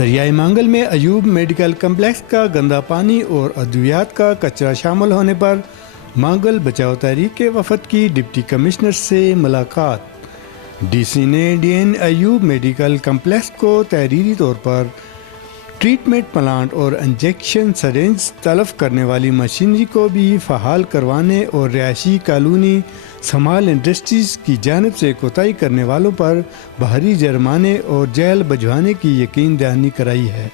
دریائے مانگل میں Ayub medical complex کا گندا پانی اور ادویات کا کچرا شامل ہونے پر مانگل بچاؤ تحریک کے وفد کی ڈپٹی کمشنر سے ملاقات۔ ڈی سی نے D N Ayub medical complex کو تحریری طور پر ٹریٹمنٹ پلانٹ اور انجیکشن سرنج تلف کرنے والی مشینری کو بھی فعال کروانے اور رہائشی کالونی سمال انڈسٹریز کی جانب سے کوتاہی کرنے والوں پر بھاری جرمانے اور جیل بھجوانے کی یقین دہانی کرائی ہے۔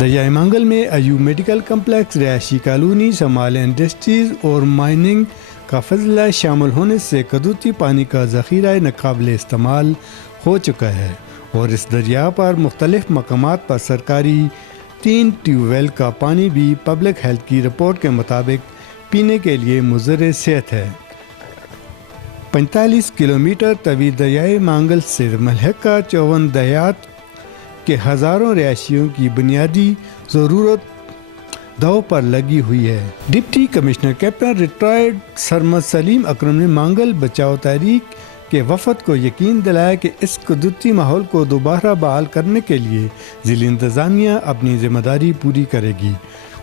دریائے مانگل میں ایوب میڈیکل کمپلیکس، رہائشی کالونی سمال انڈسٹریز اور مائننگ کا فضلہ شامل ہونے سے قدرتی پانی کا ذخیرہ ناقابل استعمال ہو چکا ہے اور اس دریا پر مختلف مقامات پر سرکاری 3 ٹیوب ویل کا پانی بھی پبلک ہیلتھ کی رپورٹ کے مطابق پینے کے لیے مضر صحت ہے۔ 45 کلومیٹر طویل دریائے مانگل سے ملحقہ 54 دیہات کے ہزاروں رہائشیوں کی بنیادی ضرورت داؤ پر لگی ہوئی ہے۔ Deputy commissioner captain retired Sarmad Saleem Akram نے مانگل بچاؤ تحریک کے وفد کو یقین دلایا کہ اس قدرتی ماحول کو دوبارہ بحال کرنے کے لیے ضلع انتظامیہ اپنی ذمہ داری پوری کرے گی۔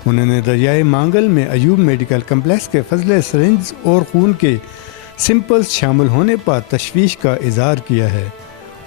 انہوں نے دریائے مانگل میں ایوب میڈیکل کمپلیکس کے فضلے سرنج اور خون کے سیمپلز شامل ہونے پر تشویش کا اظہار کیا ہے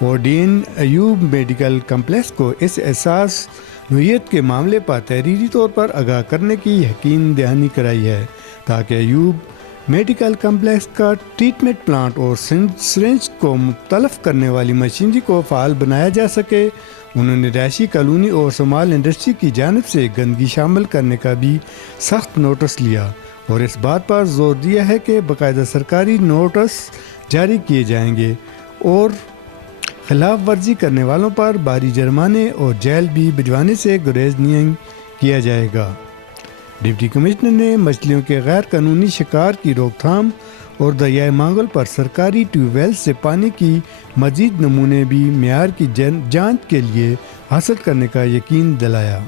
اور D N Ayub medical complex کو اس احساس نوعیت کے معاملے پر تحریری طور پر آگاہ کرنے کی یقین دہانی کرائی ہے تاکہ ایوب میڈیکل کمپلیکس کا ٹریٹمنٹ پلانٹ اور سرنج کو تلف کرنے والی مشینری کو فعال بنایا جا سکے۔ انہوں نے رہائشی کالونی اور سمال انڈسٹری کی جانب سے گندگی شامل کرنے کا بھی سخت نوٹس لیا اور اس بات پر زور دیا ہے کہ باقاعدہ سرکاری نوٹس جاری کیے جائیں گے اور خلاف ورزی کرنے والوں پر بھاری جرمانے اور جیل بھی بھجوانے سے گریز نہیں کیا جائے گا۔ ڈپٹی کمشنر نے مچھلیوں کے غیر قانونی شکار کی روک تھام اور دریائے مانگل پر سرکاری ٹیوب ویل سے پانی کی مزید نمونے بھی معیار کی جانچ کے لیے حاصل کرنے کا یقین دلایا۔